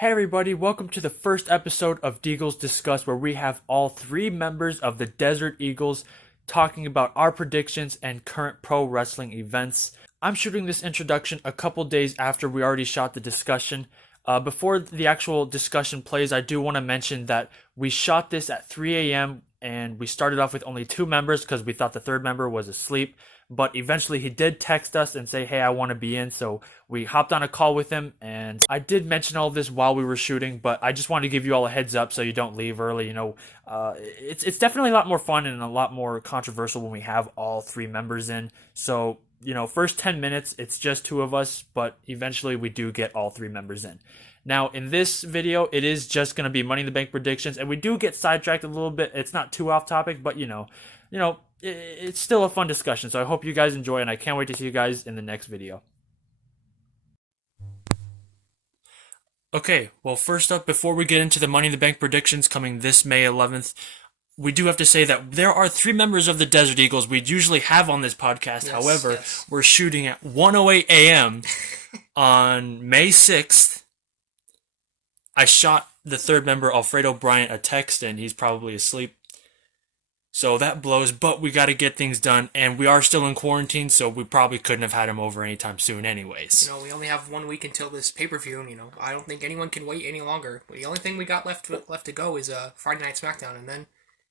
Hey everybody, welcome to the first episode of Deagles Discuss, where we have all three members of the Desert Eagles talking about our predictions and current pro wrestling events. I'm shooting this introduction a couple days after we already shot the discussion. Before the actual discussion plays, I do want to mention that we shot this at 3 a.m. and we started off with only two members because we thought the third member was asleep. But eventually he did text us and say, hey, I want to be in. So we hopped on a call with him. And I did mention all of this while we were shooting, but I just wanted to give you all a heads up so you don't leave early. It's definitely a lot more fun and a lot more controversial when we have all three members in. So, first 10 minutes, it's just two of us, but eventually we do get all three members in. Now, in this video, it is just going to be Money in the Bank predictions, and we do get sidetracked a little bit. It's not too off topic, but it's still a fun discussion. So I hope you guys enjoy, and I can't wait to see you guys in the next video. Okay, well, first up, before we get into the Money in the Bank predictions coming this May 11th, we do have to say that there are three members of the Desert Eagles we'd usually have on this podcast. However, we're shooting at 1:08 a.m. on May 6th. I shot the third member, Alfredo Bryant, a text, and he's probably asleep. So that blows, but we got to get things done, and we are still in quarantine, so we probably couldn't have had him over anytime soon anyways. We only have 1 week until this pay-per-view, and, I don't think anyone can wait any longer. The only thing we got left to go is Friday Night SmackDown, and then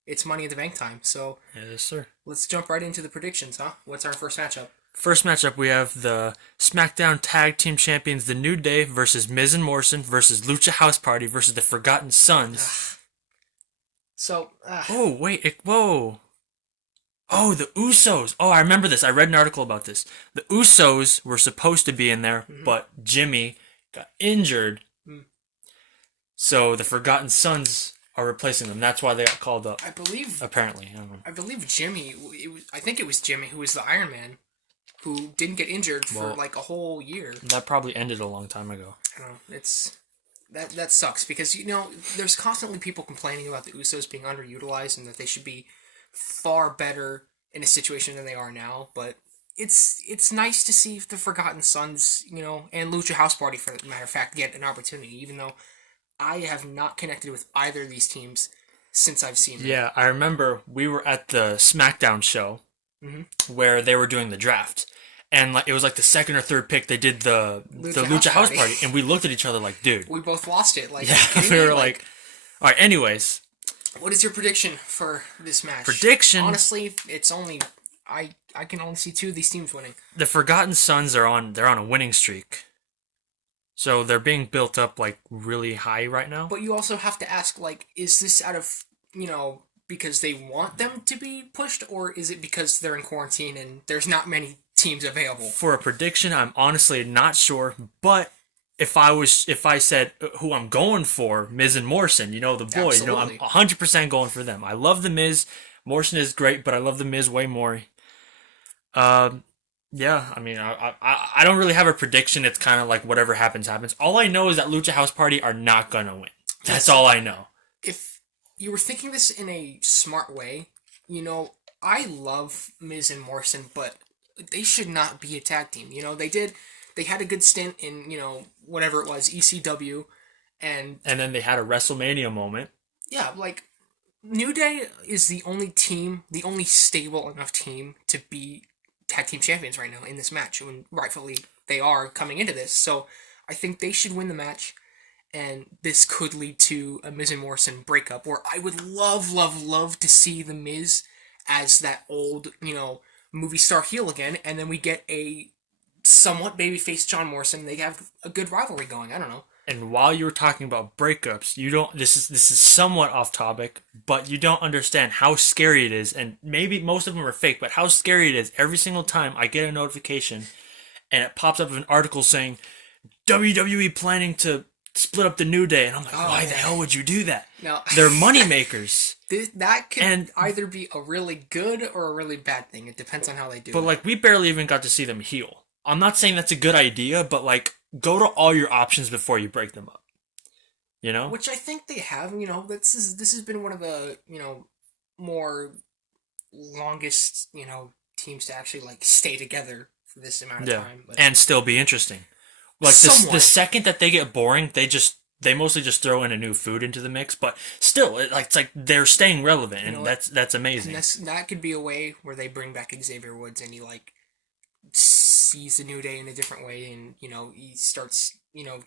it's Money in the Bank time. So Yes, sir. Let's jump right into the predictions, huh? What's our first matchup? First matchup, we have the SmackDown Tag Team Champions, The New Day, versus Miz and Morrison, versus Lucha House Party, versus the Forgotten Sons. Oh, wait, whoa. Oh, the Usos. Oh, I remember this. I read an article about this. The Usos were supposed to be in there, but Jimmy got injured. So the Forgotten Sons are replacing them. That's why they got called up. I believe. Apparently. I don't know. I believe Jimmy, I think it was Jimmy who was the Iron Man, who didn't get injured for like a whole year. That probably ended a long time ago. I don't know. That sucks because, there's constantly people complaining about the Usos being underutilized and that they should be far better in a situation than they are now, but it's nice to see the Forgotten Sons, and Lucha House Party, for the matter of fact, get an opportunity, even though I have not connected with either of these teams since I've seen them. Yeah, I remember we were at the SmackDown show where they were doing the draft. And it was like the second or third pick, they did the Lucha House Party, and we looked at each other like, dude. We both lost it. We were like, all right, anyways. What is your prediction for this match? Prediction? Honestly, it's only... I can only see two of these teams winning. The Forgotten Sons they're on a winning streak. So they're being built up really high right now. But you also have to ask, is this out of, because they want them to be pushed, or is it because they're in quarantine and there's not many teams available? For a prediction, I'm honestly not sure, but if I said who I'm going for, Miz and Morrison, the boys, Absolutely. I'm 100% going for them. I love the Miz. Morrison is great, but I love the Miz way more. Yeah, I mean, I don't really have a prediction. It's kind of like whatever happens, happens. All I know is that Lucha House Party are not gonna win. That's all I know. If you were thinking this in a smart way, I love Miz and Morrison, but they should not be a tag team. They had a good stint in, whatever it was, ECW, and then they had a WrestleMania moment. Yeah, New Day is the only stable enough team to be tag team champions right now in this match, when rightfully they are coming into this. So I think they should win the match, and this could lead to a Miz and Morrison breakup, where I would love, love, love to see the Miz as that old, movie star heel again, and then we get a somewhat babyface John Morrison. They have a good rivalry going. I don't know. And while you were talking about breakups, this is somewhat off topic, but you don't understand how scary it is, and maybe most of them are fake, but how scary it is every single time I get a notification and it pops up with an article saying WWE planning to split up the New Day, and I'm like, why the hell would you do that? No. They're money makers. That can either be a really good or a really bad thing. It depends on how they do it. But we barely even got to see them heal. I'm not saying that's a good idea, but go to all your options before you break them up. Which I think they have. This has been one of the more longest teams to actually stay together for this amount of time. But and still be interesting. The second that they get boring, they they mostly just throw in a new food into the mix, but still, it's like they're staying relevant, and that's amazing. And that could be a way where they bring back Xavier Woods and he like sees the New Day in a different way, and he starts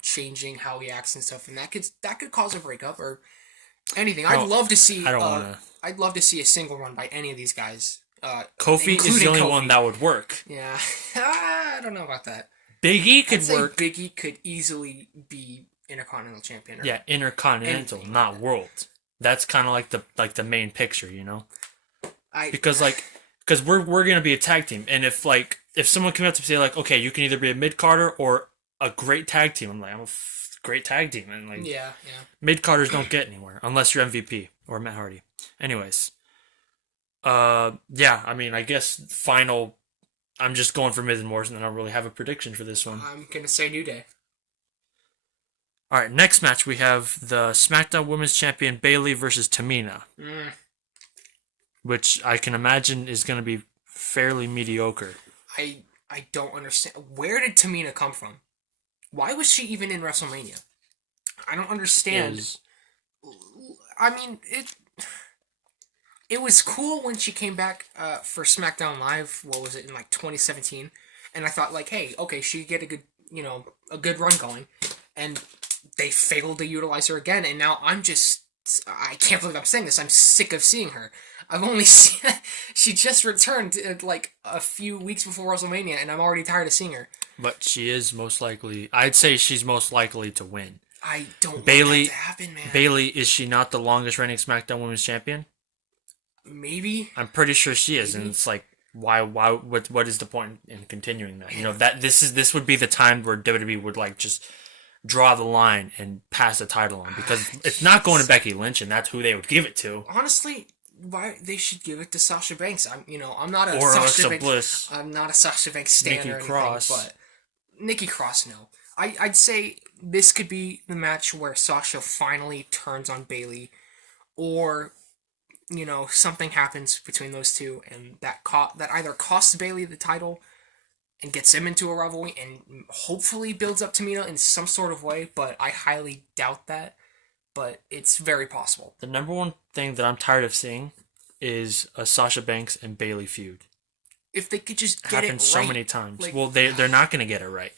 changing how he acts and stuff, and that could cause a breakup or anything. I'd love to see. I don't want to. I'd love to see a single run by any of these guys. Kofi is the only one that would work. Yeah, I don't know about that. Big E could work. Big E could easily be Intercontinental Champion. Yeah, Intercontinental, not World. That's kind of like the main picture, because we're gonna be a tag team, and if someone came up to say like, okay, you can either be a mid Carter or a great tag team, I'm like, I'm a great tag team, and like yeah. mid Carters don't get anywhere unless you're MVP or Matt Hardy. Anyways, yeah, I mean, I guess final. I'm just going for Miz and Morrison, and I don't really have a prediction for this one. I'm gonna say New Day. All right, next match we have the SmackDown Women's Champion Bayley versus Tamina, which I can imagine is going to be fairly mediocre. I don't understand. Where did Tamina come from? Why was she even in WrestleMania? I don't understand. I mean, it was cool when she came back for SmackDown Live. What was it, in like 2017? And I thought like, hey, okay, she could get a good run going, and they failed to utilize her again. And now I can't believe I'm saying this. I'm sick of seeing her. I've only seen she just returned like a few weeks before WrestleMania, and I'm already tired of seeing her. But she is most likely. I'd say she's most likely to win. I don't Bayley, want that to happen, man. Bayley, is she not the longest reigning SmackDown Women's Champion? Maybe. I'm pretty sure she is, and it's like, why? What is the point in continuing that? That this would be the time where WWE would like just draw the line and pass the title on, because it's not going to Becky Lynch, and that's who they would give it to. Honestly, why they should give it to Sasha Banks? I'm not a or Sasha Alexa Bliss. I'm not a Sasha Banks stan Nikki or anything, Cross. but Nikki Cross, no. I'd say this could be the match where Sasha finally turns on Bayley, or something happens between those two, and that either costs Bayley the title and gets him into a rivalry and hopefully builds up Tamina in some sort of way, but I highly doubt that. But it's very possible. The number one thing that I'm tired of seeing is a Sasha Banks and Bayley feud. If they could just get it right. Happens so many times. Well, they're not going to get it right.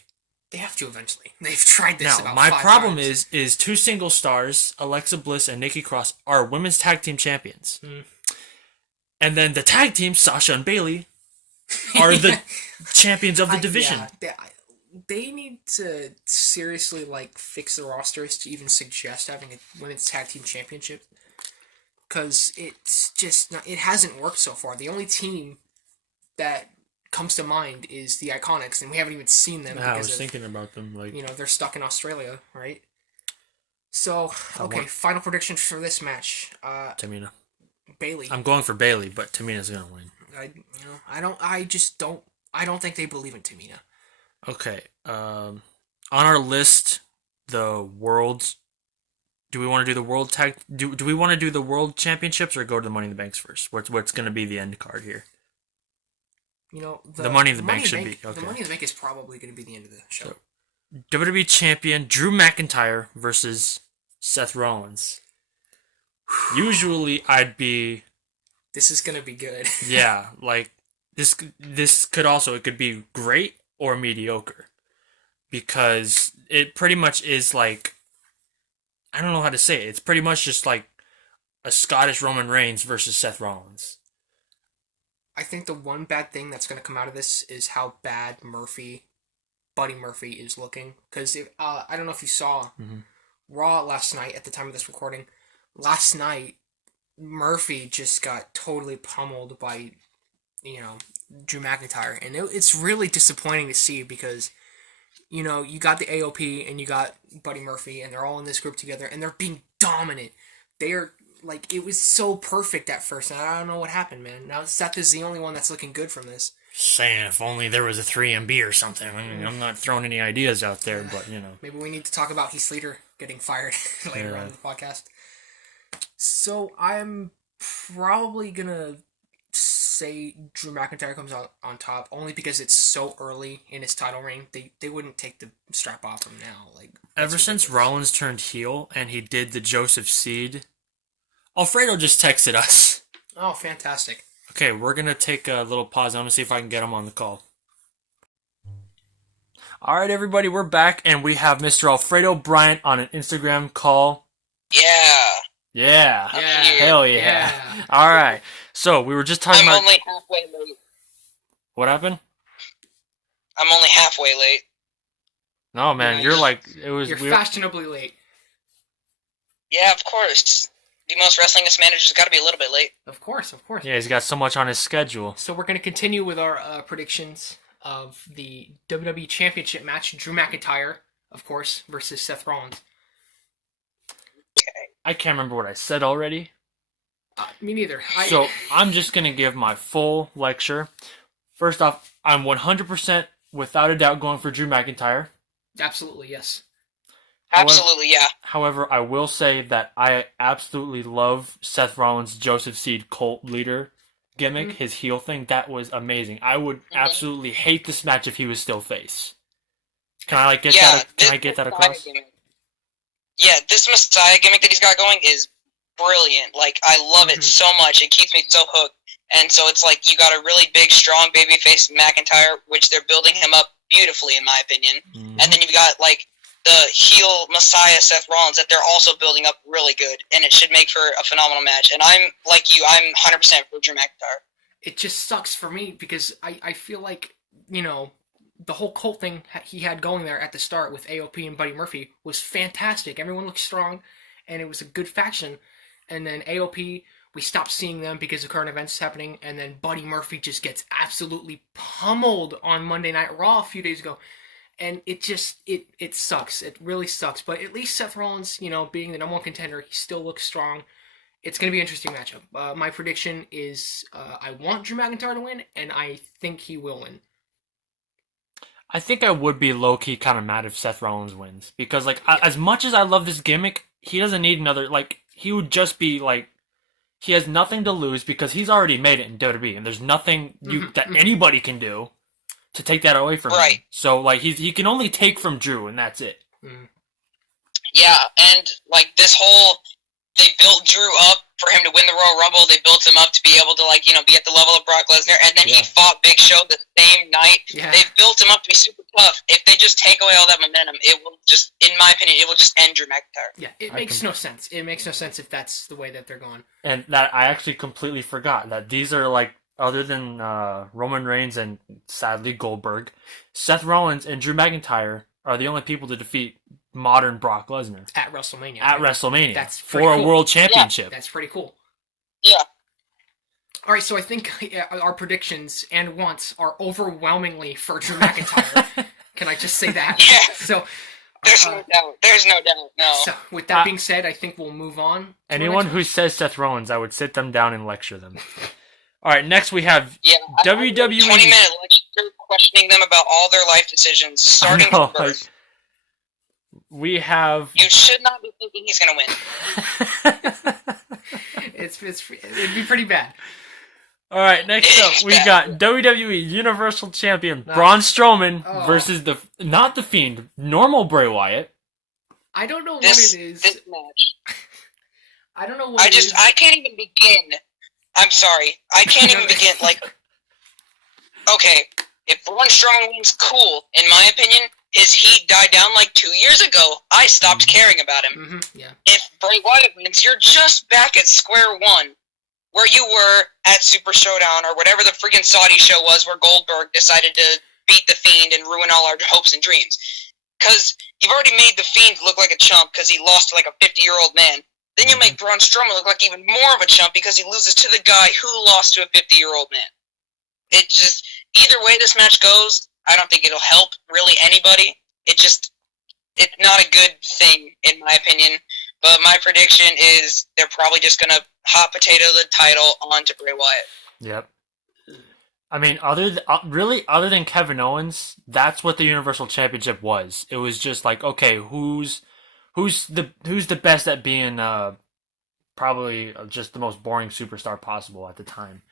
They have to eventually. They've tried this now, about my 5 problem times. is two single stars, Alexa Bliss and Nikki Cross, are women's tag team champions. And then the tag team, Sasha and Bayley, are the champions of the division. Yeah, they need to seriously fix the rosters to even suggest having a women's tag team championship, because it's just not, it hasn't worked so far. The only team that comes to mind is the Iconics, and we haven't even seen them. I was thinking about them. They're stuck in Australia, right? So, okay, final prediction for this match. Tamina. Bayley. I'm going for Bayley, but Tamina's gonna win. I don't think they believe in Tamina. Okay. On our list, the worlds. Do we want to do the world tag? Do we want to do the world championships or go to the Money in the Banks first? What's going to be the end card here? The Money in the Bank should be okay. The Money in the Bank is probably going to be the end of the show. So, WWE Champion Drew McIntyre versus Seth Rollins. Usually, I'd be. This is going to be good. Yeah, this could also, it could be great or mediocre, because it pretty much is like, I don't know how to say it. It's pretty much just like a Scottish Roman Reigns versus Seth Rollins. I think the one bad thing that's going to come out of this is how bad Buddy Murphy is looking. Because I don't know if you saw Raw last night at the time of this recording. Last night, Murphy just got totally pummeled by, Drew McIntyre. And it's really disappointing to see, because, you got the AOP and you got Buddy Murphy, and they're all in this group together, and they're being dominant. They are, it was so perfect at first, and I don't know what happened, man. Now Seth is the only one that's looking good from this. Saying if only there was a 3MB or something. I mean, I'm not throwing any ideas out there, but, Maybe we need to talk about Heath Slater getting fired later on in the podcast. So I'm probably gonna say Drew McIntyre comes on top only because it's so early in his title reign. They wouldn't take the strap off him now. Like Ever since Rollins turned heel and he did the Joseph Seed, Alfredo just texted us. Oh, fantastic. Okay, we're going to take a little pause. I want to see if I can get him on the call. All right, everybody, we're back, and we have Mr. Alfredo Bryant on an Instagram call. Yeah. Hell yeah. All right. So, we were just talking about... I'm only halfway late. What happened? I'm only halfway late. No, man, Yeah, you're fashionably late. Yeah, of course. The most wrestlingist manager's got to be a little bit late. Of course. Yeah, he's got so much on his schedule. So we're going to continue with our predictions of the WWE Championship match. Drew McIntyre, of course, versus Seth Rollins. Okay. I can't remember what I said already. Me neither. So, I'm just going to give my full lecture. First off, I'm 100% without a doubt going for Drew McIntyre. Absolutely, yes. Absolutely, yeah. However, I will say that I absolutely love Seth Rollins' Joseph Seed cult leader gimmick, his heel thing. That was amazing. I would absolutely hate this match if he was still face. Can I get that across? Yeah, this Messiah gimmick that he's got going is brilliant. Like, I love it so much. It keeps me so hooked. And so it's like you got a really big, strong babyface McIntyre, which they're building him up beautifully, in my opinion. And then you've got, like, the heel Messiah Seth Rollins that they're also building up really good, and it should make for a phenomenal match. And I'm, like you, I'm 100% for Drew McIntyre. It just sucks for me because I feel like, you know, the whole cult thing he had going there at the start with AOP and Buddy Murphy was fantastic. Everyone looked strong, and it was a good faction. And then AOP, we stopped seeing them because of current events happening, and then Buddy Murphy just gets absolutely pummeled on Monday Night Raw a few days ago. And it just, it sucks. It really sucks. But at least Seth Rollins, you know, being the number one contender, he still looks strong. It's going to be an interesting matchup. My prediction is I want Drew McIntyre to win, and I think he will win. I think I would be low-key kind of mad if Seth Rollins wins. Because, like, as much as I love this gimmick, he doesn't need another, like, he would just be, like, he has nothing to lose because he's already made it in WWE, and there's nothing that anybody can do to take that away from him. So, like, he can only take from Drew, and that's it. Yeah, and, like, this whole, they built Drew up for him to win the Royal Rumble. They built him up to be able to, like, you know, be at the level of Brock Lesnar, and then he fought Big Show the same night. Yeah. They've built him up to be super tough. If they just take away all that momentum, it will just, in my opinion, it will just end Drew McIntyre. Yeah, it makes no sense. It makes no sense if that's the way that they're going. And that I actually completely forgot that these are, like, other than Roman Reigns and, sadly, Goldberg, Seth Rollins and Drew McIntyre are the only people to defeat modern Brock Lesnar. At WrestleMania. At WrestleMania. That's for cool. a world championship. Yeah, that's pretty cool. Yeah. All right, so I think our predictions and wants are overwhelmingly for Drew McIntyre. Can I just say that? Yeah. So there's no doubt. There's no doubt. No. So with that being said, I think we'll move on. Anyone who says Seth Rollins, I would sit them down and lecture them. All right, next we have WWE. 20-minute lecture questioning them about all their life decisions, starting from birth. We have. You should not be thinking he's going to win. It'd be pretty bad. All right, next up we got WWE Universal Champion Braun Strowman versus not the Fiend, normal Bray Wyatt. I don't know what it is. This match. I don't know what it is. I can't even begin. I'm sorry. I can't even begin. Like, okay, if Braun Strowman wins, cool. In my opinion, his heat died down like 2 years ago. I stopped caring about him. Yeah. If Bray Wyatt wins, you're just back at square one, where you were at Super Showdown or whatever the freaking Saudi show was, where Goldberg decided to beat the Fiend and ruin all our hopes and dreams. Because you've already made the Fiend look like a chump because he lost to like a 50-year-old man. Then you make Braun Strowman look like even more of a chump because he loses to the guy who lost to a 50-year-old man. It just, either way this match goes, I don't think it'll help really anybody. It's not a good thing, in my opinion. But my prediction is they're probably just going to hot potato the title onto Bray Wyatt. Yep. I mean, other than Kevin Owens, that's what the Universal Championship was. It was just like, okay, who's the best at being probably just the most boring superstar possible at the time.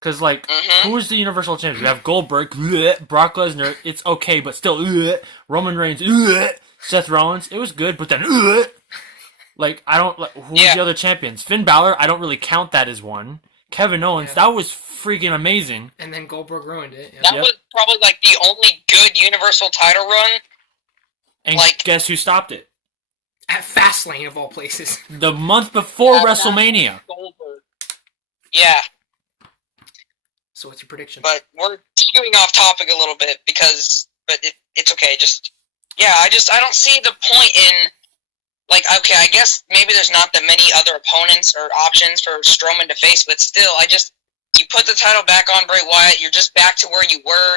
Because, like, who is the Universal Champion? We have Goldberg, Brock Lesnar, it's okay, but still, Roman Reigns, Seth Rollins, it was good, but then, like, I don't, like, who's the other champions? Finn Balor, I don't really count that as one. Kevin Owens, that was freaking amazing. And then Goldberg ruined it. That was probably, like, the only good Universal title run. And guess who stopped it? At Fastlane, of all places. The month before WrestleMania. Goldberg. Yeah. So what's your prediction? But we're skewing off topic a little bit but it's okay. I don't see the point in, like, okay, I guess maybe there's not that many other opponents or options for Strowman to face, but still, you put the title back on Bray Wyatt, you're just back to where you were,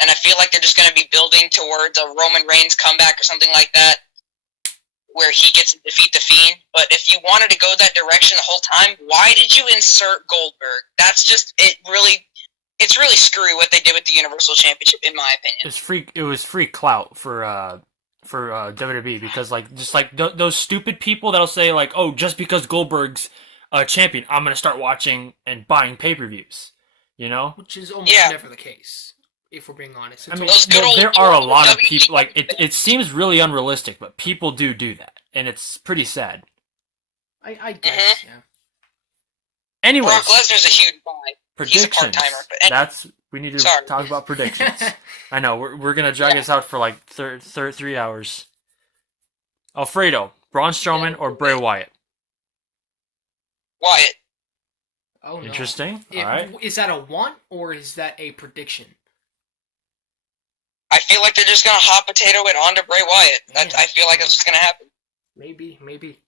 and I feel like they're just going to be building towards a Roman Reigns comeback or something like that, where he gets to defeat The Fiend. But if you wanted to go that direction the whole time, why did you insert Goldberg? That's just, it's really screwy what they did with the Universal Championship, in my opinion. It was free clout for WWE, because those stupid people that'll say, like, oh, just because Goldberg's a champion, I'm gonna start watching and buying pay-per-views, you know? Which is almost never the case, if we're being honest. I mean, there are a lot of people, like, it seems really unrealistic, but people do that, and it's pretty sad. I guess, yeah. Anyways, Brock Lesnar's a huge buy. Predictions. He's a part-timer. We need to talk about predictions. I know, we're going to drag this out for like 3 hours. Alfredo, Braun Strowman or Bray Wyatt? Wyatt. Oh, no. Interesting. All right. Is that a want or is that a prediction? I feel like they're just going to hot potato it onto Bray Wyatt. I feel like that's what's going to happen. Maybe.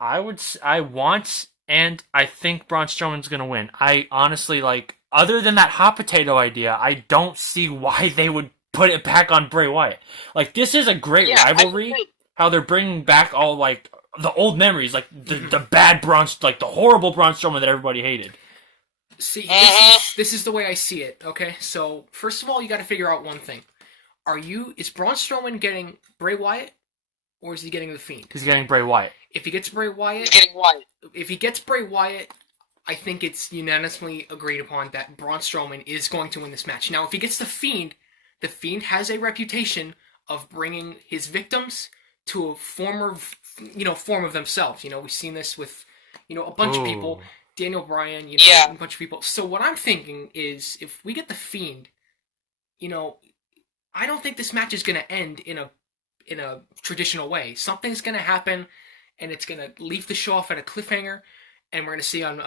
I want, and I think Braun Strowman's going to win. I honestly, like, other than that hot potato idea, I don't see why they would put it back on Bray Wyatt. Like, this is a great rivalry, how they're bringing back all, like, the old memories, like, the bad Braun, like, the horrible Braun Strowman that everybody hated. See, this is the way I see it, okay? So, first of all, you got to figure out one thing. Is Braun Strowman getting Bray Wyatt, or is he getting The Fiend? He's getting Bray Wyatt. If he gets Bray Wyatt... He's getting Wyatt. If he gets Bray Wyatt, I think it's unanimously agreed upon that Braun Strowman is going to win this match. Now, if he gets The Fiend has a reputation of bringing his victims to a form of themselves. You know, we've seen this with, a bunch of people. Daniel Bryan, a bunch of people. So what I'm thinking is, if we get The Fiend, I don't think this match is going to end in a traditional way. Something's going to happen, and it's going to leave the show off at a cliffhanger, and we're going to see on,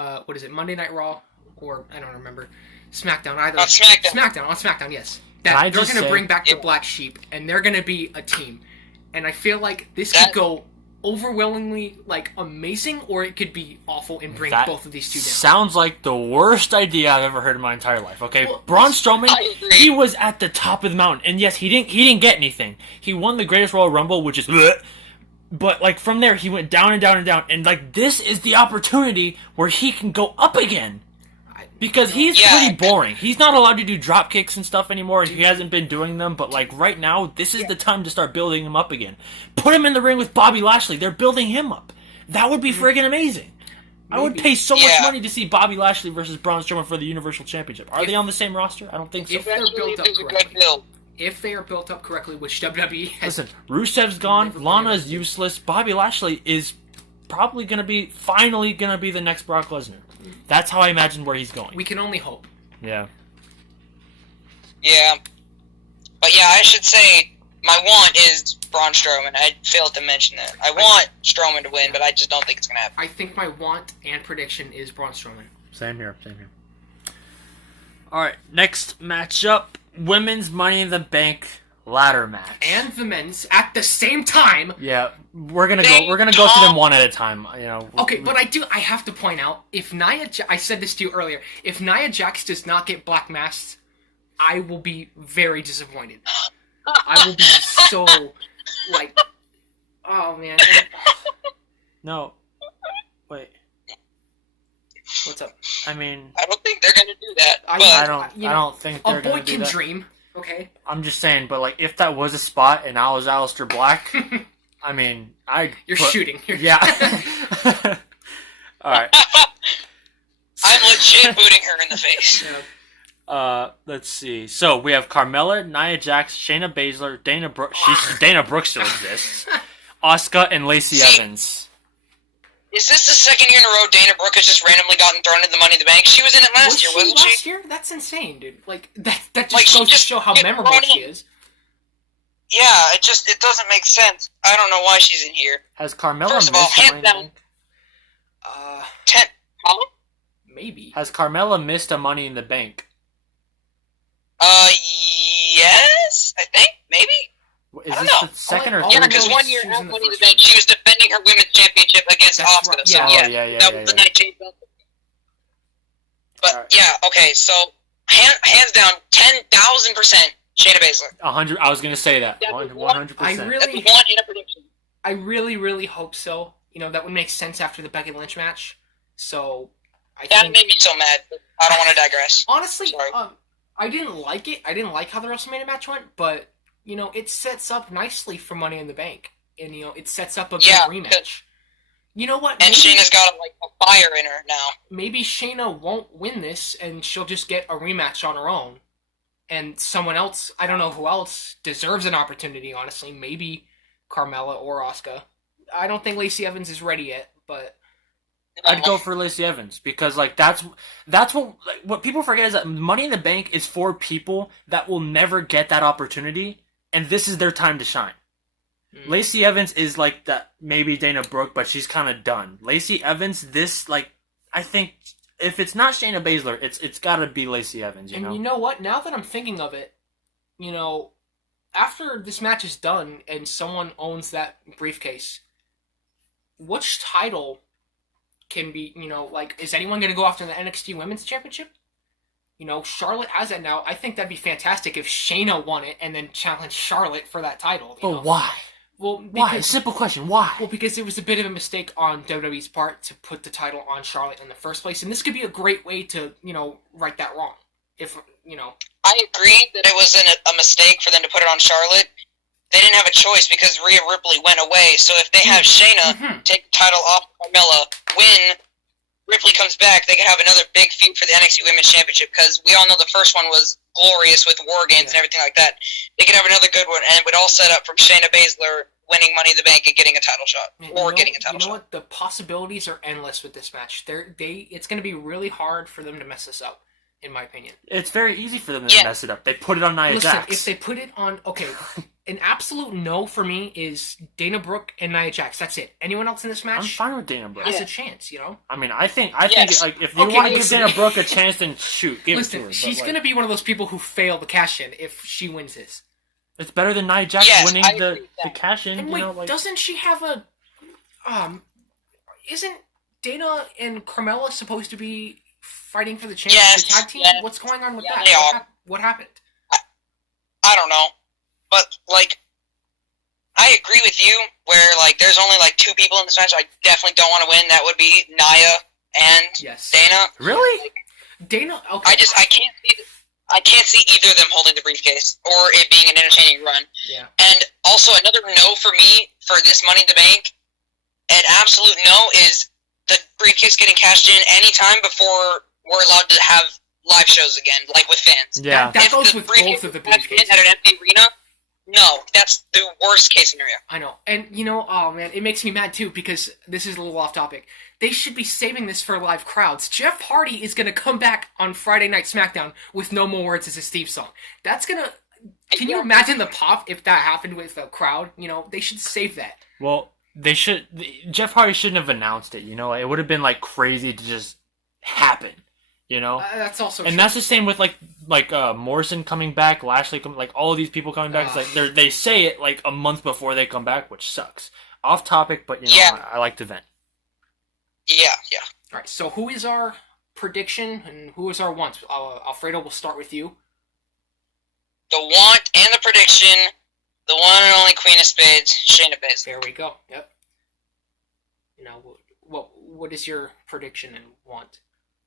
Monday Night Raw, or, I don't remember, SmackDown, either. On SmackDown. On SmackDown, yes. That they're going to bring back the Black Sheep, and they're going to be a team. And I feel like this could go overwhelmingly, like, amazing, or it could be awful and bring both of these two down. Sounds like the worst idea I've ever heard in my entire life, okay? Well, Braun Strowman, he was at the top of the mountain, and yes, he didn't get anything. He won the Greatest Royal Rumble, which is... But, like, from there, he went down and down and down, and, like, this is the opportunity where he can go up again. Because he's pretty boring. He's not allowed to do drop kicks and stuff anymore, and he hasn't been doing them, but, like, right now, this is the time to start building him up again. Put him in the ring with Bobby Lashley. They're building him up. That would be friggin' amazing. Maybe. I would pay so much money to see Bobby Lashley versus Braun Strowman for the Universal Championship. Are they on the same roster? I don't think so. If they're built up correctly. If they are built up correctly, which WWE has... Listen, Rusev's gone, Lana's useless, Bobby Lashley is probably finally going to be the next Brock Lesnar. That's how I imagine where he's going. We can only hope. Yeah. Yeah. But yeah, I should say my want is Braun Strowman. I failed to mention that. I want Strowman to win, but I just don't think it's going to happen. I think my want and prediction is Braun Strowman. Same here. Alright, next matchup. Women's Money in the Bank ladder match. And the men's at the same time. Yeah, we're gonna go through them one at a time. Okay, but I have to point out, if I said this to you earlier, if Nia Jax does not get black masked, I will be very disappointed. I will be so, like, oh man. No, wait. What's up? I mean, I don't think they're gonna do that. I don't think they're gonna do that. A boy can dream. Okay. I'm just saying, but like, if that was a spot and I was Aleister Black, I mean, shooting. Yeah. All right. I'm legit booting her in the face. Let's see. So we have Carmella, Nia Jax, Shayna Baszler, Dana Brooke. Dana Brooke still exists. Asuka and Lacey Evans. Is this the second year in a row Dana Brooke has just randomly gotten thrown in the Money in the Bank? She was in it last year, wasn't she? Last year? That's insane, dude. Like that just goes to show how memorable she is. Yeah, it doesn't make sense. I don't know why she's in here. Has Carmella First of all, missed hands down. Maybe. Has Carmella missed a Money in the Bank? Yes, I think maybe. Is this the second or third? Yeah, because 1 year at Money in the Bank, she was defending her women's championship against Asuka. Right. So that was the night change. But right. yeah, okay. So hands down, 10,000% Shayna Baszler. 100. I was gonna say that. 100%. I really want in a prediction. I really, really hope so. You know, that would make sense after the Becky Lynch match. So that made me so mad. But I don't want to digress. Honestly, I didn't like it. I didn't like how the WrestleMania match went, but you know, it sets up nicely for Money in the Bank, and you know, it sets up a good rematch. You know what? And Shayna's got a fire in her now. Maybe Shayna won't win this, and she'll just get a rematch on her own. And someone else, I don't know who else, deserves an opportunity, honestly. Maybe Carmella or Asuka. I don't think Lacey Evans is ready yet, but I'd go for Lacey Evans because that's what people forget is that Money in the Bank is for people that will never get that opportunity, and this is their time to shine. Lacey Evans is like that, maybe Dana Brooke, but she's kind of done. Lacey Evans, I think if it's not Shayna Baszler, it's got to be Lacey Evans. You know? You know what? Now that I'm thinking of it, you know, after this match is done and someone owns that briefcase, which title can be, you know, like, is anyone going to go after the NXT Women's Championship? You know, Charlotte has it now. I think that'd be fantastic if Shayna won it and then challenged Charlotte for that title. But why? Well, why? Simple question. Why? Well, because it was a bit of a mistake on WWE's part to put the title on Charlotte in the first place, and this could be a great way to, you know, right that wrong. If, you know... I agree that it was a mistake for them to put it on Charlotte. They didn't have a choice because Rhea Ripley went away, so if they have Shayna take the title off Carmella, win, Ripley comes back, they could have another big feud for the NXT Women's Championship, because we all know the first one was glorious with War Games and everything like that. They could have another good one, and it would all set up from Shayna Baszler winning Money in the Bank and getting a title shot, getting a title shot. You know what? The possibilities are endless with this match. It's going to be really hard for them to mess this up, in my opinion. It's very easy for them to mess it up. They put it on Nia Jax. If they put it on... Okay, an absolute no for me is Dana Brooke and Nia Jax. That's it. Anyone else in this match? I'm fine with Dana Brooke. Has a chance, you know? I mean, I think like, if you want to give Dana Brooke a chance, then shoot, give it to her. She's going to be one of those people who fail the cash-in if she wins this. It's better than Nia Jax winning the cash-in. And wait, doesn't she have a... Isn't Dana and Carmella supposed to be fighting for the championship tag team? Yes. What's going on with that? They are. What happened? I don't know. But, like, I agree with you where, like, there's only, like, two people in this match I definitely don't want to win. That would be Nia and Dana. Really? Like, Dana? Okay. I can't see either of them holding the briefcase or it being an entertaining run. Yeah. And also another no for me for this Money in the Bank, an absolute no, is the briefcase getting cashed in anytime before we're allowed to have live shows again, like with fans. Yeah. That goes with both of the briefcases. At an empty arena, no, that's the worst case scenario. I know. And, you know, oh, man, it makes me mad, too, because this is a little off topic. They should be saving this for live crowds. Jeff Hardy is going to come back on Friday Night SmackDown with No More Words as a Steve song. That's going to... Can you imagine the pop if that happened with a crowd? You know, they should save that. Well, they should... Jeff Hardy shouldn't have announced it, you know? It would have been, like, crazy to just happen, you know? That's also and true. that's the same with, like Morrison coming back, Lashley coming... Like, all of these people coming back. It's like, they say it, like, a month before they come back, which sucks. Off topic, but, you know, I like to vent. Yeah. All right, so who is our prediction and who is our want? Alfredo, we'll start with you. The want and the prediction, the one and only Queen of Spades, Shayna Baszler. There we go. Yep. You know, what is your prediction and want?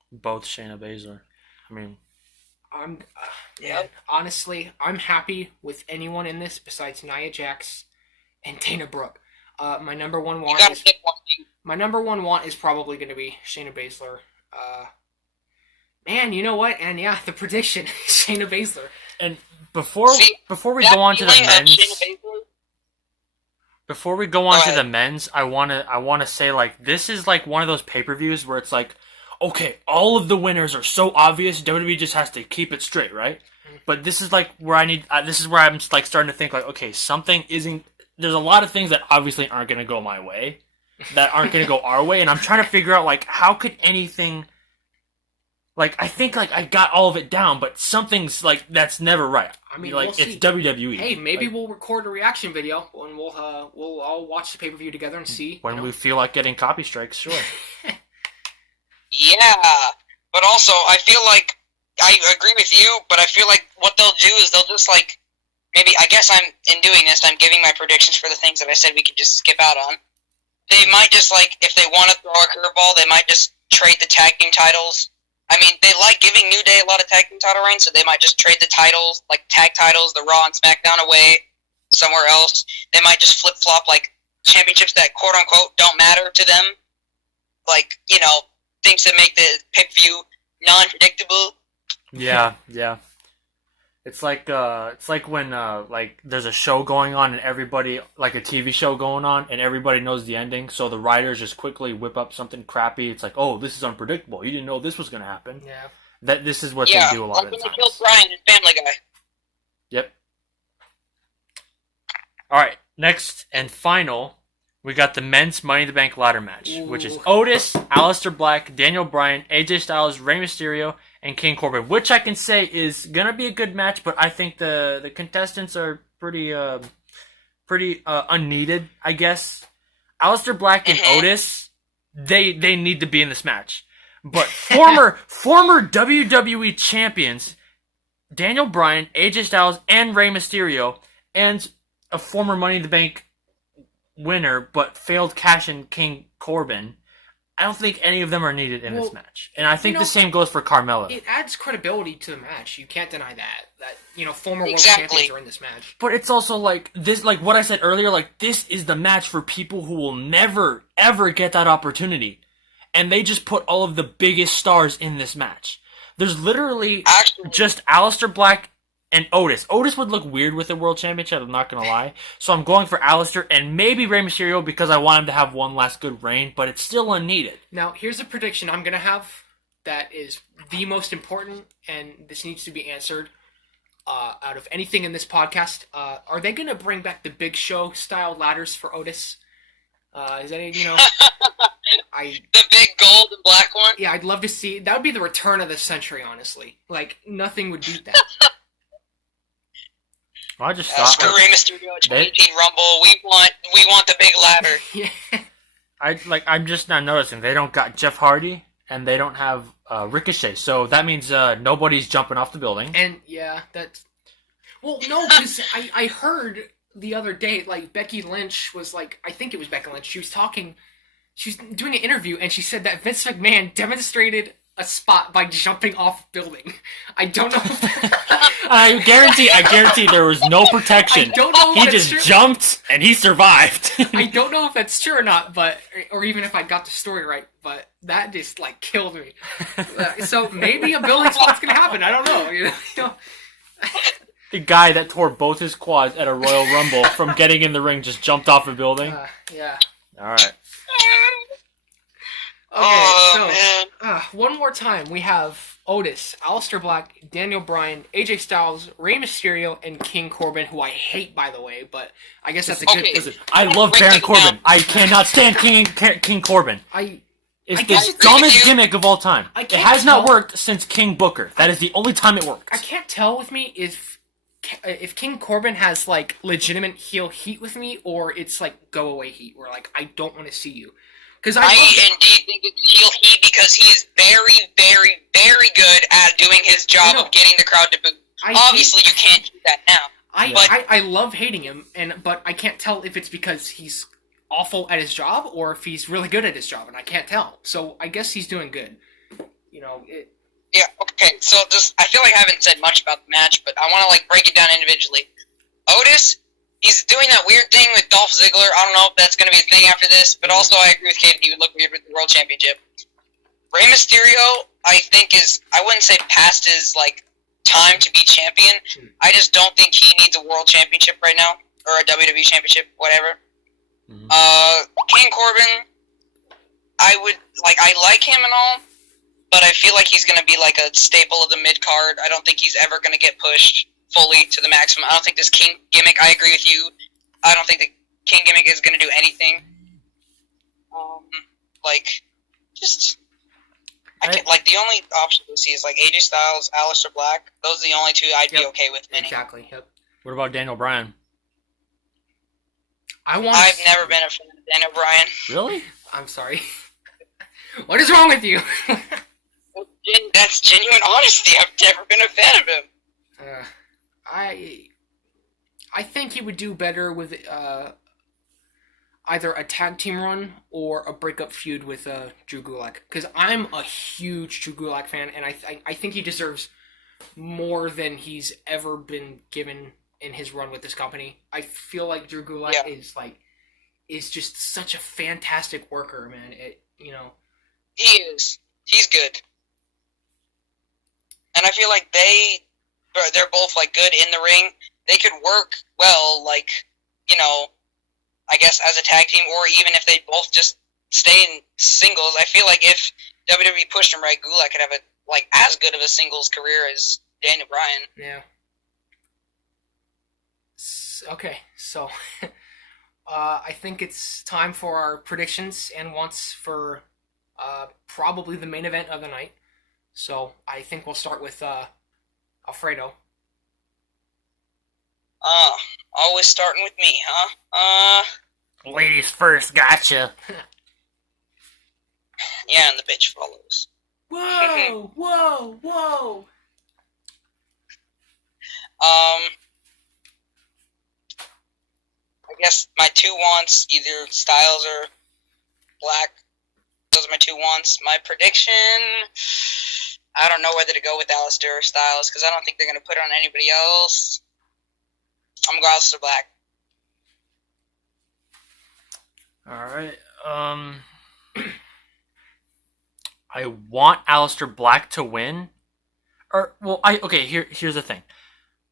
Both Shayna Baszler. I mean... honestly, I'm happy with anyone in this besides Nia Jax and Dana Brooke. My number one want is probably going to be Shayna Baszler. And you know what? And yeah, the prediction, Shayna Baszler. And before we go on to the men's, before we go on to the men's, I wanna say, like, this is like one of those pay-per-views where it's like, okay, all of the winners are so obvious, WWE just has to keep it straight, right? But this is like where this is where I'm like starting to think like, okay, something isn't. There's a lot of things that obviously aren't gonna go my way, that aren't gonna go our way, and I'm trying to figure out like how could anything. Like, I think, like, I got all of it down, but something's, like, that's never right. I mean, like, we'll it's see. WWE. Hey, maybe like, we'll record a reaction video, and we'll all watch the pay-per-view together and see. When we feel like getting copy strikes, sure. Yeah, but also, I feel like, I agree with you, but I feel like what they'll do is they'll just, like, maybe, I guess in doing this, I'm giving my predictions for the things that I said we could just skip out on. They might just, like, if they want to throw a curveball, they might just trade the tag team titles. I mean, they like giving New Day a lot of tag team title reigns, so they might just trade the titles, like tag titles, the Raw and SmackDown away somewhere else. They might just flip-flop, like, championships that quote-unquote don't matter to them. Like, you know, things that make the pay-per-view non-predictable. Yeah. It's like when like there's a show going on and everybody, like a TV show going on, and everybody knows the ending, so the writers just quickly whip up something crappy. It's like, oh, this is unpredictable. You didn't know this was gonna happen. Yeah. This is what they do a lot of the like when times. they killed Brian and Family Guy. Yep. All right, next and final, we got the men's Money in the Bank ladder match, which is Otis, Aleister Black, Daniel Bryan, AJ Styles, Rey Mysterio, and King Corbin, which I can say is gonna be a good match, but I think the contestants are pretty unneeded, I guess. Aleister Black and Otis, they need to be in this match. But former WWE champions Daniel Bryan, AJ Styles, and Rey Mysterio, and a former Money in the Bank winner but failed cash-in King Corbin, I don't think any of them are needed in this match. And I think the same goes for Carmella. It adds credibility to the match. You can't deny that. That, former world champions are in this match. But it's also like this, like what I said earlier, like this is the match for people who will never, ever get that opportunity. And they just put all of the biggest stars in this match. There's literally just Aleister Black and Otis. Otis would look weird with the World Championship, I'm not going to lie. So I'm going for Aleister and maybe Rey Mysterio because I want him to have one last good reign, but it's still unneeded. Now, here's a prediction I'm going to have that is the most important, and this needs to be answered out of anything in this podcast. Are they going to bring back the Big Show-style ladders for Otis? Is that, the big gold and black one? Yeah, I'd love to see... That would be the return of the century, honestly. Like, nothing would beat that. Well, I just thought, screw Rey Mysterio 2018 Rumble. We want the big ladder. Yeah. I'm just not noticing. They don't got Jeff Hardy and they don't have Ricochet, so that means nobody's jumping off the building. And yeah, that's well, no, because I heard the other day, like Becky Lynch was like, I think it was Becky Lynch. She was doing an interview, and she said that Vince McMahon demonstrated a spot by jumping off a building. I don't know. I guarantee there was no protection. I don't know if he that's just true. Jumped and he survived. I don't know if that's true or not, or even if I got the story right, but that just like killed me. So maybe a building spot's gonna happen. I don't know. The guy that tore both his quads at a Royal Rumble from getting in the ring just jumped off a building. Yeah. All right. Okay, one more time. We have Otis, Aleister Black, Daniel Bryan, AJ Styles, Rey Mysterio, and King Corbin, who I hate, by the way, but I guess that's a good... Listen, I love Baron Corbin. I cannot stand King Corbin. It's the dumbest gimmick of all time. It has not worked since King Booker. That is the only time it worked. I can't tell with me if King Corbin has, like, legitimate heel heat with me, or it's, like, go-away heat, where, like, I don't want to see you. I indeed think it's heel heat because he is very, very, very good at doing his job of getting the crowd to boo. Obviously, you can't do that now. I love hating him, but I can't tell if it's because he's awful at his job or if he's really good at his job, and I can't tell. So I guess he's doing good. Yeah, okay, so I feel like I haven't said much about the match, but I want to, like, break it down individually. Otis, he's doing that weird thing with Dolph Ziggler. I don't know if that's going to be a thing after this, but also I agree with Kate, he would look weird with the World Championship. Rey Mysterio, I think is, I wouldn't say past his like time to be champion. I just don't think he needs a world championship right now, or a WWE championship, whatever. King Corbin, I like him and all, but I feel like he's gonna be like a staple of the mid card. I don't think he's ever gonna get pushed fully to the maximum. I don't think this King gimmick, I agree with you, I don't think the King gimmick is gonna do anything. The only option we see is like AJ Styles, Aleister Black. Those are the only two I'd be okay with winning. Exactly. Yep. What about Daniel Bryan? I've never been a fan of Daniel Bryan. Really? I'm sorry. What is wrong with you? That's genuine honesty. I've never been a fan of him. I think he would do better with either a tag team run or a breakup feud with Drew Gulak. Because I'm a huge Drew Gulak fan, and I think he deserves more than he's ever been given in his run with this company. I feel like Drew Gulak is just such a fantastic worker, man. He is. He's good. And I feel like they're both like good in the ring. They could work well, like, I guess as a tag team, or even if they both just stay in singles. I feel like if WWE pushed him right, Gulak could have as good of a singles career as Daniel Bryan. Yeah. Okay, so I think it's time for our predictions and wants for probably the main event of the night. So I think we'll start with Alfredo. Always starting with me, huh? Ladies first, gotcha. Yeah, and the bitch follows. Whoa, whoa, whoa. I guess my two wants, either Styles or Black. Those are my two wants. My prediction, I don't know whether to go with Aleister or Styles, because I don't think they're going to put it on anybody else. I'm going to go Aleister Black. Alright, I want Aleister Black to win. Here's the thing.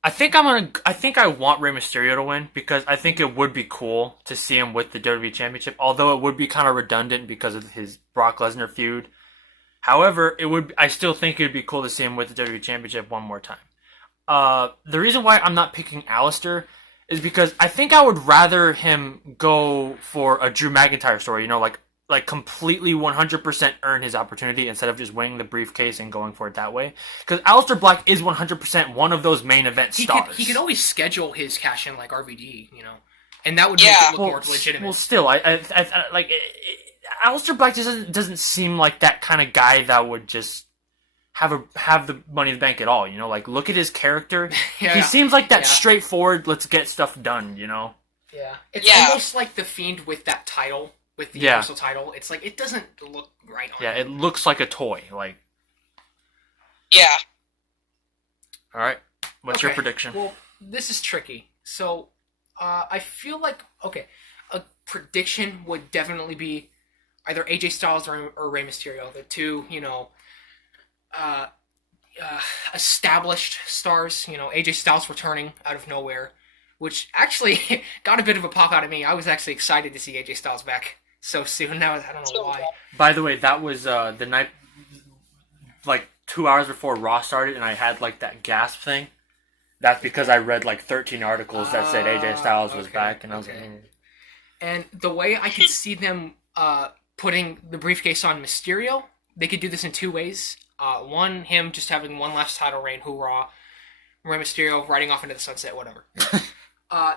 I think I want Rey Mysterio to win, because I think it would be cool to see him with the WWE Championship, although it would be kind of redundant because of his Brock Lesnar feud. However, I still think it would be cool to see him with the WWE Championship one more time. The reason why I'm not picking Aleister is because I think I would rather him go for a Drew McIntyre story, like completely 100% earn his opportunity instead of just winning the briefcase and going for it that way. Because Aleister Black is 100% one of those main event stars. He could always schedule his cash in like RVD, and that would make it look more legitimate. Well, still, Aleister Black just doesn't seem like that kind of guy that would just have the Money in the Bank at all. Look at his character. Yeah. He seems like that straightforward. Let's get stuff done. Yeah, it's almost like the Fiend with that title. With the Universal title, it's like it doesn't look right on him. It looks like a toy. Yeah. All right. What's your prediction? Well, this is tricky. So, I feel like a prediction would definitely be either AJ Styles or Rey Mysterio. The two, established stars. AJ Styles returning out of nowhere, which actually got a bit of a pop out of me. I was actually excited to see AJ Styles back so soon. Now I don't know why. By the way, that was the night, 2 hours before Raw started, and I had that gasp thing. That's because I read 13 articles that said AJ Styles was back, and I was like, And the way I could see them putting the briefcase on Mysterio, they could do this in two ways. One, him just having one last title reign, hoorah. Rey Mysterio riding off into the sunset, whatever.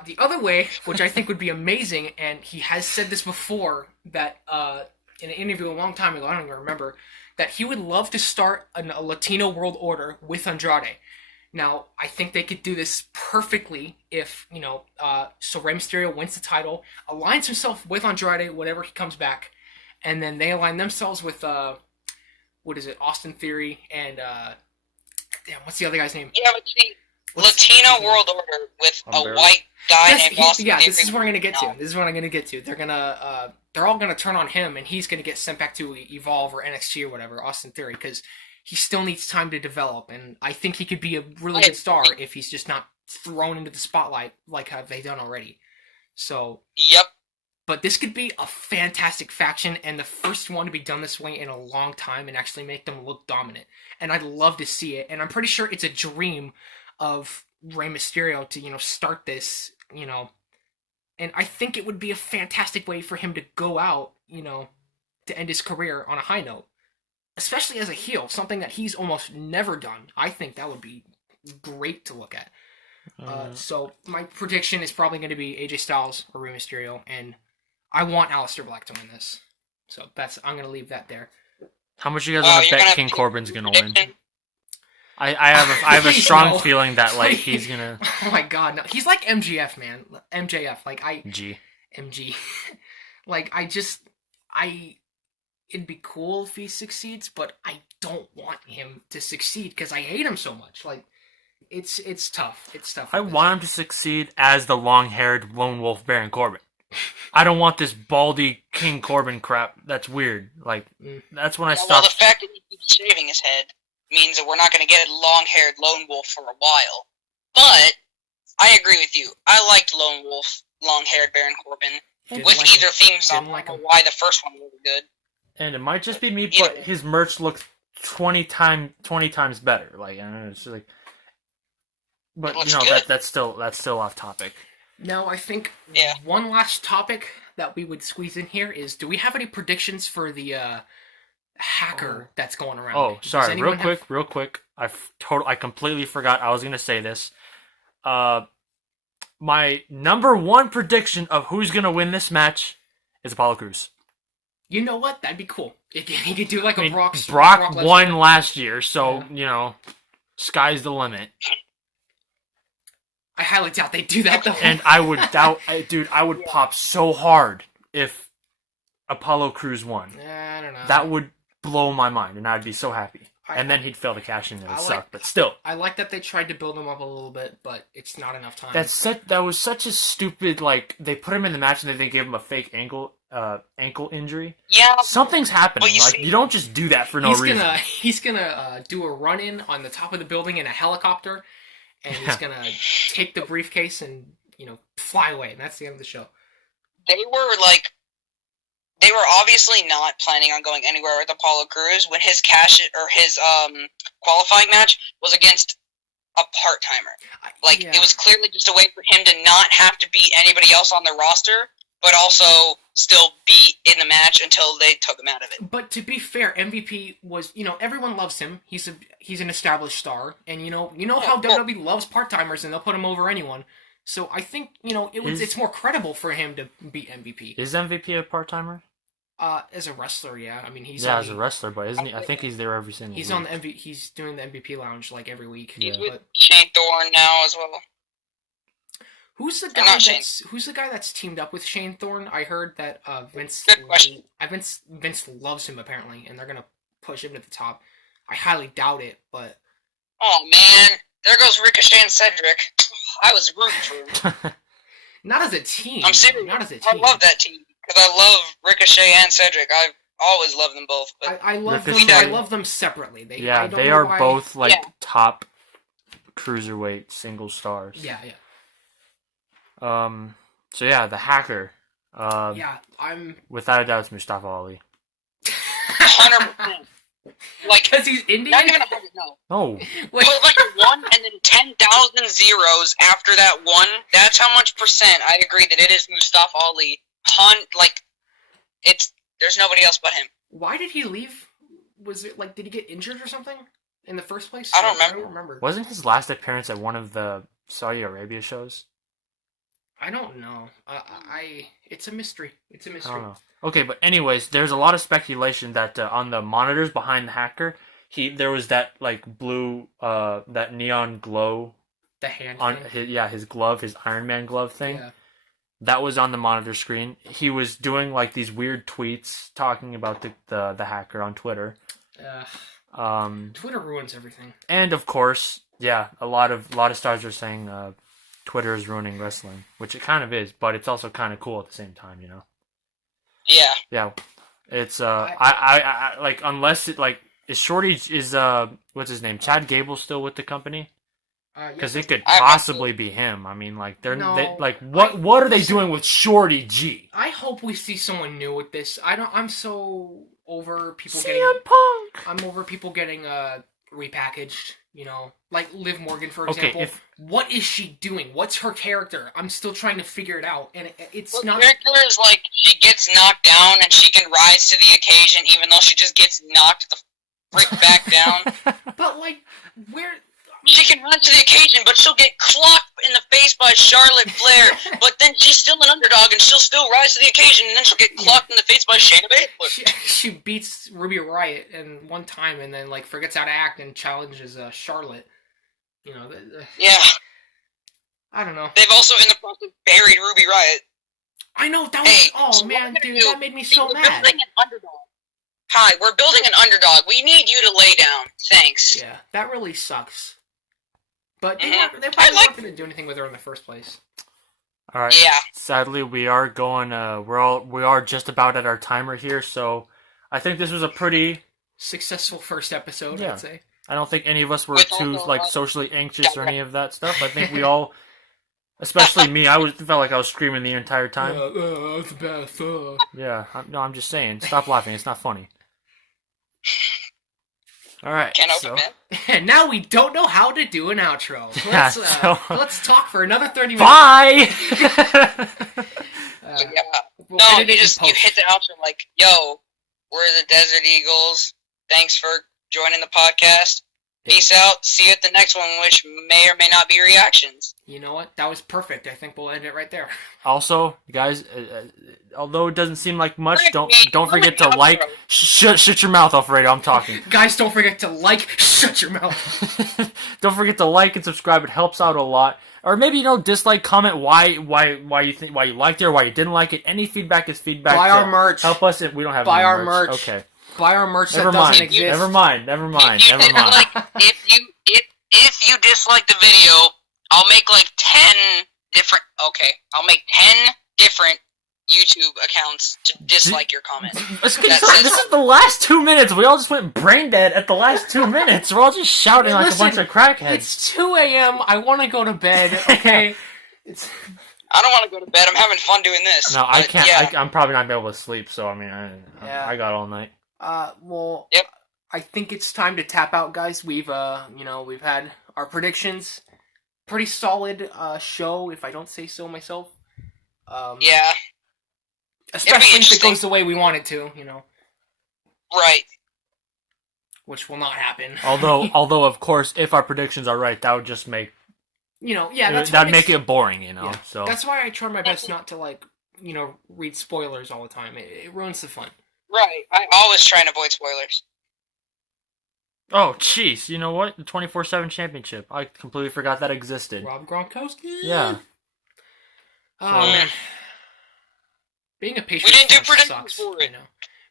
The other way, which I think would be amazing, and he has said this before, that in an interview a long time ago, I don't even remember, that he would love to start a Latino World Order with Andrade. Now, I think they could do this perfectly if, so Rey Mysterio wins the title, aligns himself with Andrade whenever he comes back, and then they align themselves with, Austin Theory, and, what's the other guy's name? Yeah, but see, Latino World Order with a white guy named Austin Theory. This is what I'm going to get to. They're all going to turn on him, and he's going to get sent back to Evolve or NXT or whatever, Austin Theory, because he still needs time to develop, and I think he could be a really good star if he's just not thrown into the spotlight like have they done already. So, Yep. but this could be a fantastic faction, and the first one to be done this way in a long time, and actually make them look dominant. And I'd love to see it, and I'm pretty sure it's a dream of Rey Mysterio to, start this, and I think it would be a fantastic way for him to go out, to end his career on a high note. Especially as a heel, something that he's almost never done. I think that would be great to look at. So my prediction is probably going to be AJ Styles or Rey Mysterio, and I want Aleister Black to win this. So I'm going to leave that there. How much you guys want to bet King Corbin's going to win? I have a strong feeling that he's gonna. Oh my god, no! He's like MGF, man. MJF, MG. It'd be cool if he succeeds, but I don't want him to succeed because I hate him so much. It's tough. It's tough. I want him to succeed as the long-haired lone wolf Baron Corbin. I don't want this baldy King Corbin crap. That's weird. That's when I stopped. Well, the fact that he keeps shaving his head means that we're not going to get a long-haired lone wolf for a while. But I agree with you. I liked lone wolf, long-haired Baron Corbin with either theme song. I don't know why the first one was good. And it might just be me, but his merch looks 20 times better. I don't know, it's just but that's still off topic. Now I think one last topic that we would squeeze in here is: do we have any predictions for the hacker that's going around? Oh, sorry, real quick. I completely forgot I was gonna say this. My number one prediction of who's gonna win this match is Apollo Crews. You know what? That'd be cool. He could do like a Brock won last year, so, sky's the limit. I highly doubt they do that, though. And I would pop so hard if Apollo Crews won. I don't know. That would blow my mind, and I'd be so happy. And then he'd fail to cash in, and it would suck, but still. I like that they tried to build him up a little bit, but it's not enough time. That was such a stupid, they put him in the match, and then they gave him a fake ankle injury. Yeah. Something's happening. You don't just do that for no reason. He's gonna do a run-in on the top of the building in a helicopter, and he's gonna take the briefcase and, fly away, and that's the end of the show. They were obviously not planning on going anywhere with Apollo Crews when his qualifying match was against a part-timer. It was clearly just a way for him to not have to beat anybody else on the roster, but also still be in the match until they took him out of it. But to be fair, MVP was, everyone loves him. He's an established star, and how WWE loves part-timers, and they'll put him over anyone. So I think, it's more credible for him to beat MVP. Is MVP a part-timer? As a wrestler, yeah. I mean, as a wrestler, but isn't he? I think he's there every single week. He's on the He's doing the MVP lounge every week. He's with Shane Thorne now as well. Who's the guy that's teamed up with Shane Thorne? I heard that Vince. Good question. Vince loves him apparently, and they're gonna push him to the top. I highly doubt it, but. Oh man, there goes Ricochet and Cedric. I was rooting for him. Not as a team. I'm serious. Not as a team. I love that team. Because I love Ricochet and Cedric. I've always loved them both. But I love them separately. They are both top cruiserweight single stars. Yeah. So the hacker. I'm without a doubt it's Mustafa Ali. 100%. Because he's Indian. Not even 100. No. Oh. Put a 1 and then 10,000 zeros after that 1. That's how much percent I agree that it is Mustafa Ali. There's nobody else but him. Why did he leave? Was it did he get injured or something in the first place? I don't remember. Wasn't his last appearance at one of the Saudi Arabia shows? I don't know. It's a mystery. It's a mystery. I don't know. Okay, but anyways, there's a lot of speculation that on the monitors behind the hacker, there was that blue, that neon glow. The hand on thing. his glove, his Iron Man glove thing. Yeah. That was on the monitor screen. He was doing these weird tweets talking about the hacker on Twitter. Twitter ruins everything. And of course, a lot of stars are saying Twitter is ruining wrestling, which it kind of is, but it's also kind of cool at the same time, Yeah. Yeah. It's I unless Shorty what's his name? Chad Gable still with the company? Because it could I- possibly be him. I mean, like No, what are they doing with Shorty G? I hope we see someone new with this. I'm so over people CM Punk. I'm over people getting repackaged. You know, like Liv Morgan, for Okay, example. What is she doing? What's her character? I'm still trying to figure it out, and it's Her not. character is like she gets knocked down and she can rise to the occasion, even though she just gets knocked the frick back down. But like, where? She can rise to the occasion, but she'll get clocked in the face by Charlotte Flair. But then she's still an underdog, and she'll still rise to the occasion, and then she'll get clocked in the face by Shayna Baszler. She beats Ruby Riott in one time, and then like forgets how to act and challenges Charlotte. You know. Yeah. I don't know. They've also, in the process, buried Ruby Riott. I know that was. Hey, Oh so man, what we're dude, gonna that do- made me so we're mad. building an underdog. Hi, we're building an underdog. We need you to lay down. Thanks. Yeah, that really sucks. But they Mhm. probably I like- weren't going to do anything with her in the first place. All right. Yeah. Sadly, we are going. We are just about at our timer here, so I think this was a pretty. Successful first episode, Yeah. I'd say. I don't think any of us were With too all the- like socially anxious or any of that stuff. I think we all, especially me, felt like I was screaming the entire time. That's the best. Yeah. I'm just saying. Stop laughing. It's not funny. All right. Can't so, open it. And now we don't know how to do an outro. Yeah, Let's talk for another 30 minutes. bye. So, yeah. We'll No, edit it in you post. hit the outro like, yo, we're the Desert Eagles. Thanks for joining the podcast. Peace out. See you at the next one, which may or may not be reactions. You know what? That was perfect. I think we'll end it right there. Also, guys, although it doesn't seem like much, Rick, don't mate, forget really to outro. like. Shut your mouth, Alfredo. I'm talking. Guys, don't forget to like. Shut your mouth. Don't forget to like and subscribe. It helps out a lot. Or maybe dislike, comment why you liked it or why you didn't like it. Any feedback is feedback. Buy to our merch. Help us if we don't have Buy any our merch. Okay. Buy our merch Never that doesn't mind. exist. Never mind. If you dislike the video, I'll make like 10 different. Okay, I'll make 10 different YouTube accounts to dislike your comment. This is the last 2 minutes. We all just went brain dead at the last 2 minutes. We're all just shouting like Listen, a bunch of crackheads. It's 2 a.m. I want to go to bed, okay? I don't want to go to bed. I'm having fun doing this. No, I but can't. Yeah. I'm probably not gonna be able to sleep. So I mean, Yeah. I got all night. Well, Yep. I think it's time to tap out, guys. We've had our predictions. Pretty solid show, if I don't say so myself. Yeah. Especially if it interesting. goes the way we want it to, Right. which will not happen. Although of course, if our predictions are right, that would just make that'd make it boring, Yeah. So That's why I try my best not to read spoilers all the time. It ruins the fun. Right. I always try and avoid spoilers. oh, jeez, you know what? The 24/7 championship. I completely forgot that existed. Rob Gronkowski. Yeah. Oh So- man. Being a Patriots didn't do fan predictions sucks. for it.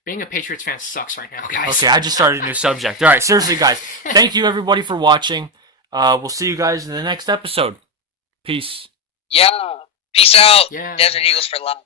Being a Patriots fan sucks right now, guys. Okay, I just started a new subject. All right, seriously, guys. Thank you everybody for watching. We'll see you guys in the next episode. Peace. Yeah. Peace out. Yeah. Desert Eagles for life.